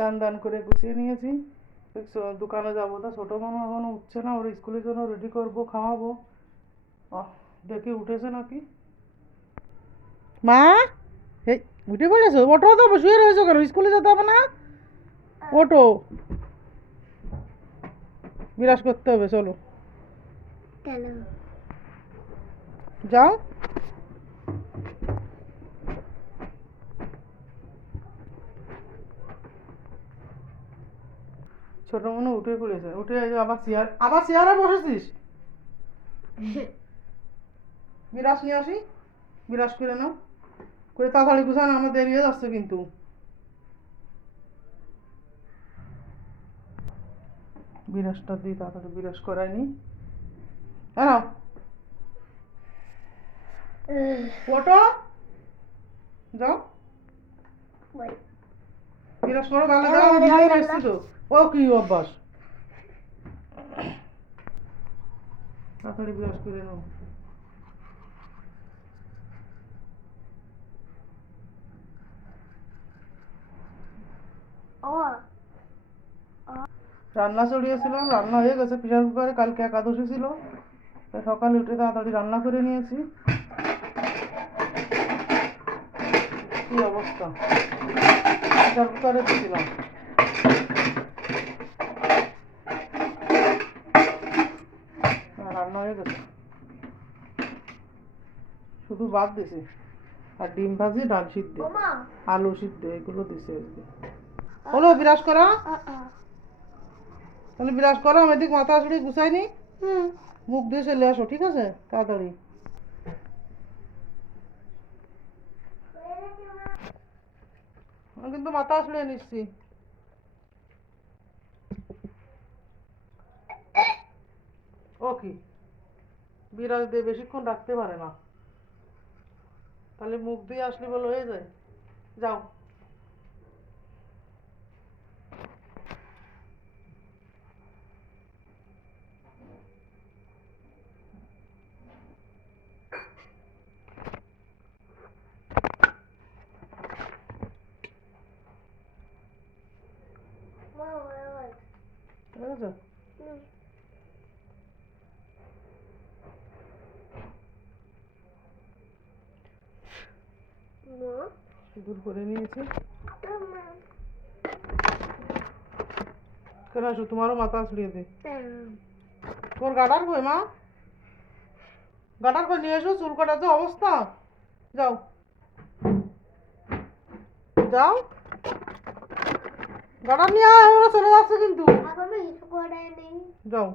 চান দান করে গুছিয়ে নিয়েছি। দোকানে যাব তা ছোটো মামা এখনও উঠছে না ওর স্কুলের জন্য রেডি করব খাওয়াবো। দেখি উঠেছে নাকি? মা এই উঠে পড়েছো? ওটো তো শুয়ে রয়েছো কেন? স্কুলে যেতে হবে না? ওটো বিরাজ করতে হবে চলো। যাও। ছোট মনে উঠে পড়েছে। উঠে আবার চেয়ার আবার চেয়ারে বসেছিস? বিরাজ নিয়ে আসি বিরাজ করে নাও। করে তাড়াতাড়ি গুছান আমার দেরি হয়ে যাচ্ছে কিন্তু। বিরাজটা দিই তাড়াতাড়ি বিরাজ করাই নি। হ্যাঁ ওটো যাও। বিরাজ করো তাহলে আমি বিয়ে তো। ও কি অভ্যাস? তাড়াতাড়ি বিরাজ করে নাও। রান্না চড়িয়েছিলাম রান্না হয়ে গেছে। প্রেশার কুকারে কালকে একাদশী ছিল। তাই সকালে উঠে তাড়াতাড়ি রান্না করে নিয়েছি। কি অবস্থা? দিয়েছিলাম হ্যাঁ, রান্না হয়ে গেছে শুধু ভাত দিছি আর ডিম ভাজি ডাল সিদ্ধ আলু সিদ্ধ। এগুলো দিছে হলো বিরাজ করা তাহলে বিরাজ করো আমি এদিক মাথা আসড়ি গুছাই নি হুম মুখ দিয়ে চলে আসো ঠিক আছে তাড়াতাড়ি আমি কিন্তু মাথা আসলে নিচ্ছি। ও কি? বিড়াল দিয়ে বেশিক্ষণ রাখতে পারে না। তাহলে মুখ দিয়ে আসলে বলে, হয়ে যায়। যাও। ঠিক সিঁদুর করে নিয়েছি কেন আসো তোমারও মাথা আসলিয়ে দে তোর গাডার কই মা গাডার কই নিয়ে এসো চুল কাটার যে অবস্থা যাও যাও গাডার নিয়ে চলে যাচ্ছে কিন্তু। যাও।